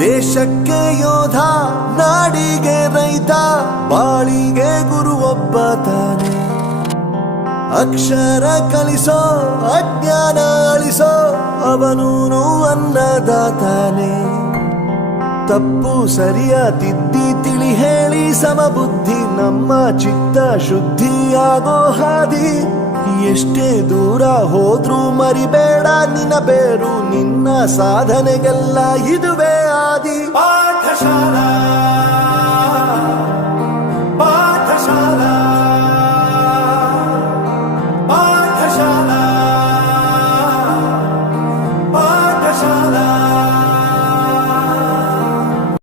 ದೇಶಕ್ಕೆ ಯೋಧ, ನಾಡಿಗೆ ರೈತ, ಬಾಳಿಗೆ ಗುರು ಒಬ್ಬ ತಾನೆ. ಅಕ್ಷರ ಕಲಿಸೋ, ಅಜ್ಞಾನ ಅಳಿಸೋ, ಅವನೂನು ಅನ್ನದಾತಾನೆ. ತಪ್ಪು ಸರಿಯ ತಿದ್ದಿ ತಿಳಿ ಹೇಳಿ ಸಮಬುದ್ಧಿ ನಮ್ಮ ಚಿತ್ತ ಶುದ್ಧಿಯಾಗೋ ಹಾದಿ. ಎಷ್ಟೇ ದೂರ ಹೋದ್ರೂ ಮರಿಬೇಡ ನಿನ್ನ ಬೇರು, ನಿನ್ನ ಸಾಧನೆಗೆಲ್ಲ ಇದುವೇ ಆದಿ. ಪಾಠಶಾಲಾ